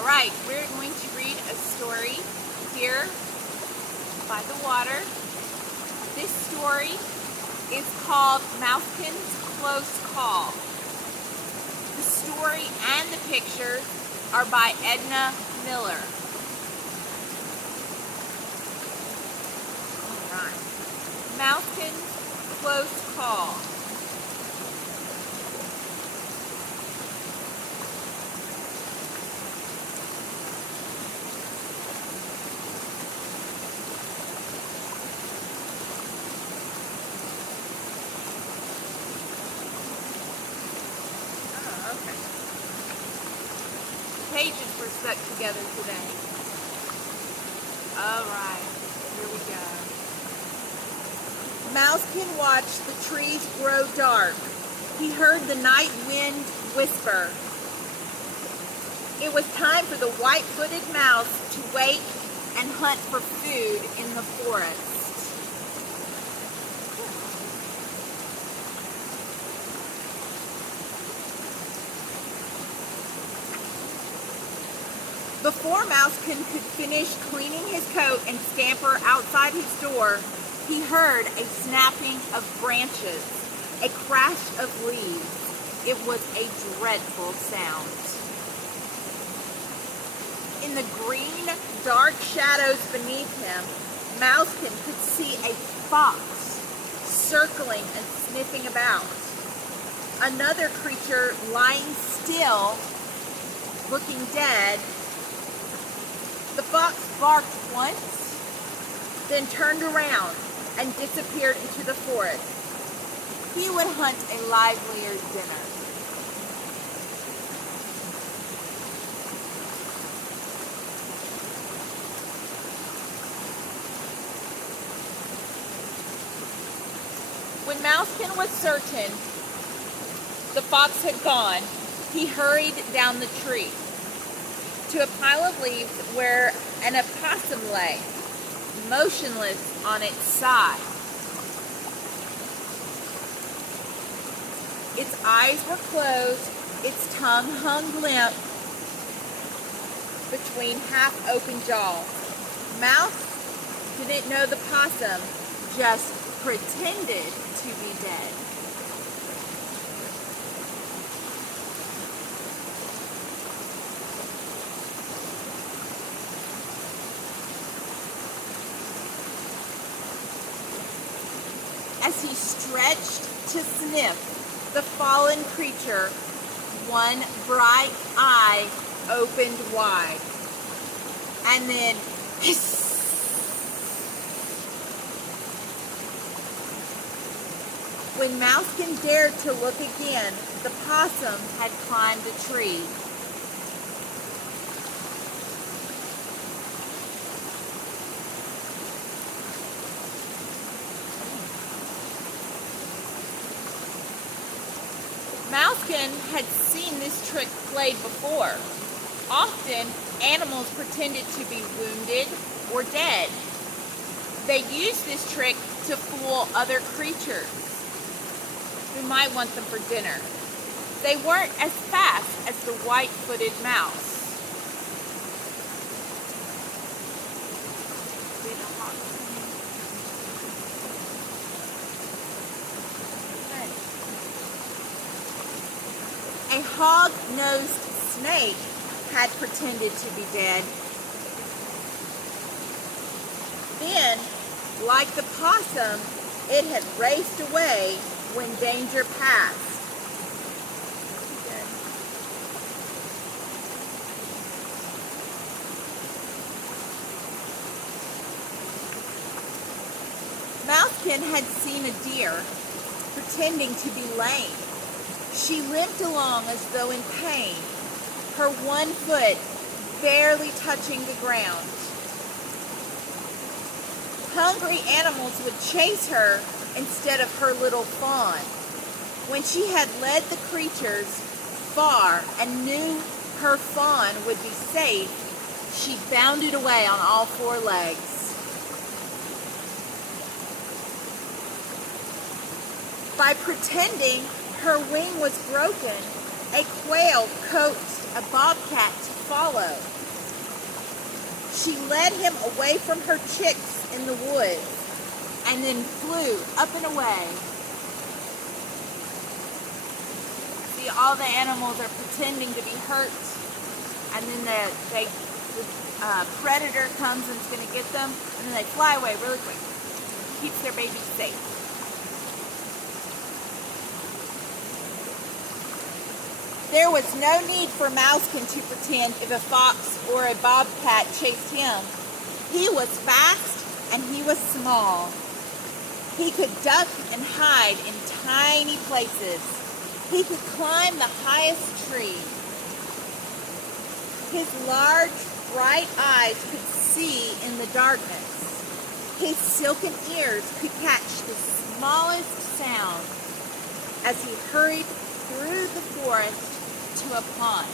All right, we're going to read a story here by the water. This story is called Mousekin's Close Call. The story and the pictures are by Edna Miller. All right, Mousekin's Close Call. Pages were stuck together today. All right, here we go. Mousekin watched the trees grow dark. He heard the night wind whisper. It was time for the white-footed mouse to wake and hunt for food in the forest. Before Mousekin could finish cleaning his coat and scamper outside his door, he heard a snapping of branches, a crash of leaves. It was a dreadful sound. In the green, dark shadows beneath him, Mousekin could see a fox circling and sniffing about. Another creature lying still, looking dead. The fox barked once, then turned around and disappeared into the forest. He would hunt a livelier dinner. When Mousekin was certain the fox had gone, he hurried down the tree to a pile of leaves where an opossum lay, motionless on its side. Its eyes were closed, its tongue hung limp between half-open jaws. Mouse didn't know the possum just pretended to be dead. As he stretched to sniff the fallen creature, one bright eye opened wide, and then hiss. When Mousekin dared to look again, the possum had climbed a tree. Mousekin had seen this trick played before. Often, animals pretended to be wounded or dead. They used this trick to fool other creatures who might want them for dinner. They weren't as fast as the white-footed mouse. A hog-nosed snake had pretended to be dead. Then, like the possum, it had raced away when danger passed. Mousekin had seen a deer pretending to be lame. She limped along as though in pain, her one foot barely touching the ground. Hungry animals would chase her instead of her little fawn. When she had led the creatures far and knew her fawn would be safe, she bounded away on all four legs. By pretending her wing was broken, A quail coaxed a bobcat to follow. She led him away from her chicks in the woods and then flew up and away. See, all the animals are pretending to be hurt, and then the predator comes and is going to get them, and then they fly away really quick. Keeps their babies safe. There was no need for Mousekin to pretend if a fox or a bobcat chased him. He was fast and he was small. He could duck and hide in tiny places. He could climb the highest tree. His large, bright eyes could see in the darkness. His silken ears could catch the smallest sound as he hurried through the forest to a pond.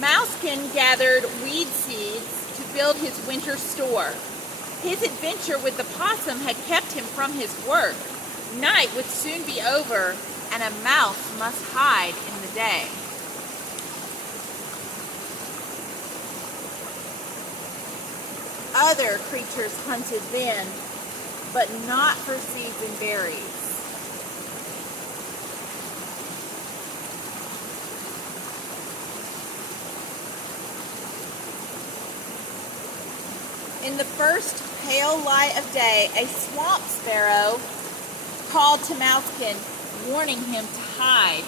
Mousekin gathered weed seeds to build his winter store. His adventure with the possum had kept him from his work. Night would soon be over, and a mouse must hide in the day. Other creatures hunted then, but not for seeds and berries. In the first pale light of day, a swamp sparrow called to Mousekin, warning him to hide.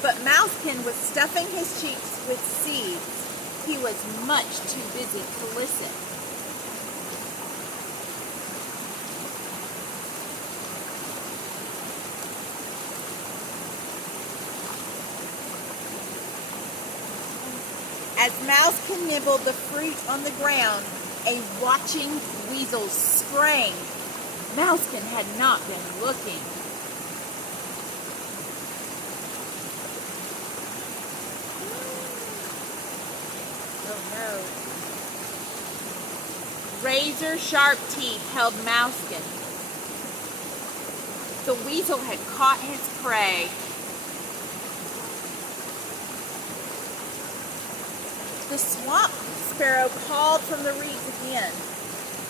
But Mousekin was stuffing his cheeks with seeds. He was much too busy to listen. As Mousekin nibbled the fruit on the ground, a watching weasel sprang. Mousekin had not been looking. Oh no. Razor-sharp teeth held Mousekin. The weasel had caught his prey. The swamp sparrow called from the reeds again.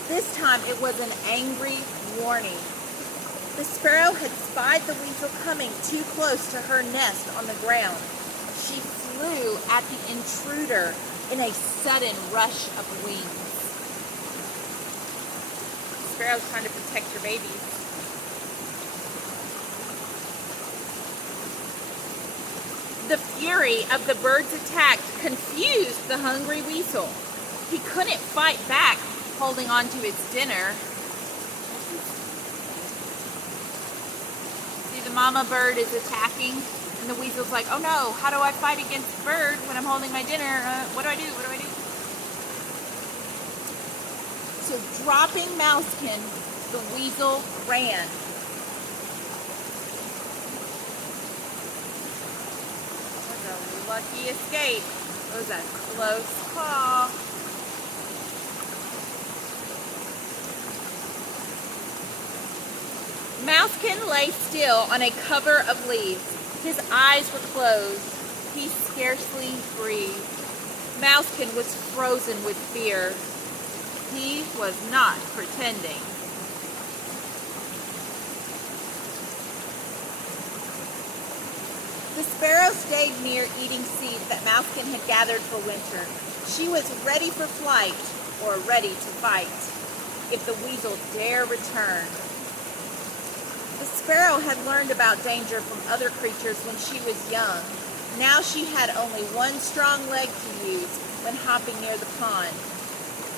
This time it was an angry warning. The sparrow had spied the weasel coming too close to her nest on the ground. She flew at the intruder in a sudden rush of wings. The sparrow's trying to protect her babies. The fury of the bird's attack confused the hungry weasel. He couldn't fight back, holding on to his dinner. See, the mama bird is attacking, and the weasel's like, oh no, how do I fight against the bird when I'm holding my dinner? What do I do? What do I do? So dropping Mousekin, the weasel ran. Lucky escape. It was a close call. Mousekin lay still on a cover of leaves. His eyes were closed. He scarcely breathed. Mousekin was frozen with fear. He was not pretending. The sparrow stayed near eating seeds that Mousekin had gathered for winter. She was ready for flight or ready to fight if the weasel dare return. The sparrow had learned about danger from other creatures when she was young. Now she had only one strong leg to use when hopping near the pond.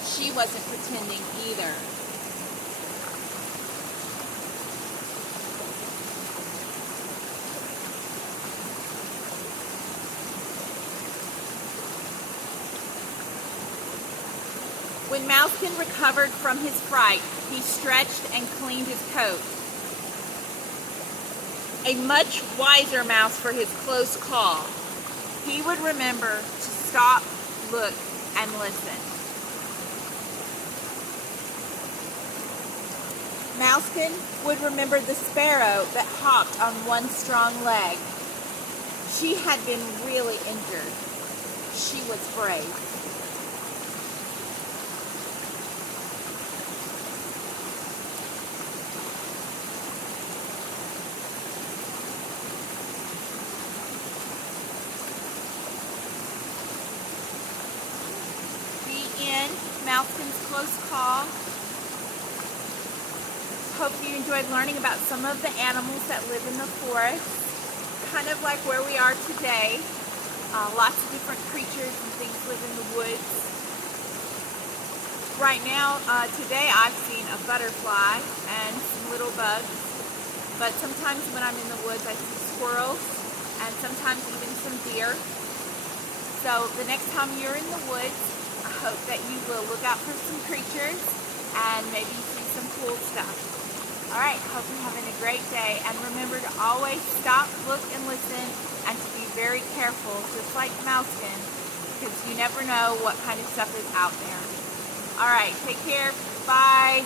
She wasn't pretending either. When Mousekin recovered from his fright, he stretched and cleaned his coat. A much wiser mouse for his close call. he would remember to stop, look, and listen. Mousekin would remember the sparrow that hopped on one strong leg. She had been really injured. She was brave. The end. Mousekin's close call. Hope you enjoyed learning about some of the animals that live in the forest, kind of like where we are today. Lots of different creatures and things live in the woods. Right now, today I've seen a butterfly and some little bugs, but sometimes when I'm in the woods I see squirrels and sometimes even some deer. So the next time you're in the woods, I hope that you will look out for some creatures and maybe see some cool stuff. Alright, hope you're having a great day, and remember to always stop, look, and listen, and to be very careful, just like Mousekin, because you never know what kind of stuff is out there. Alright, take care. Bye.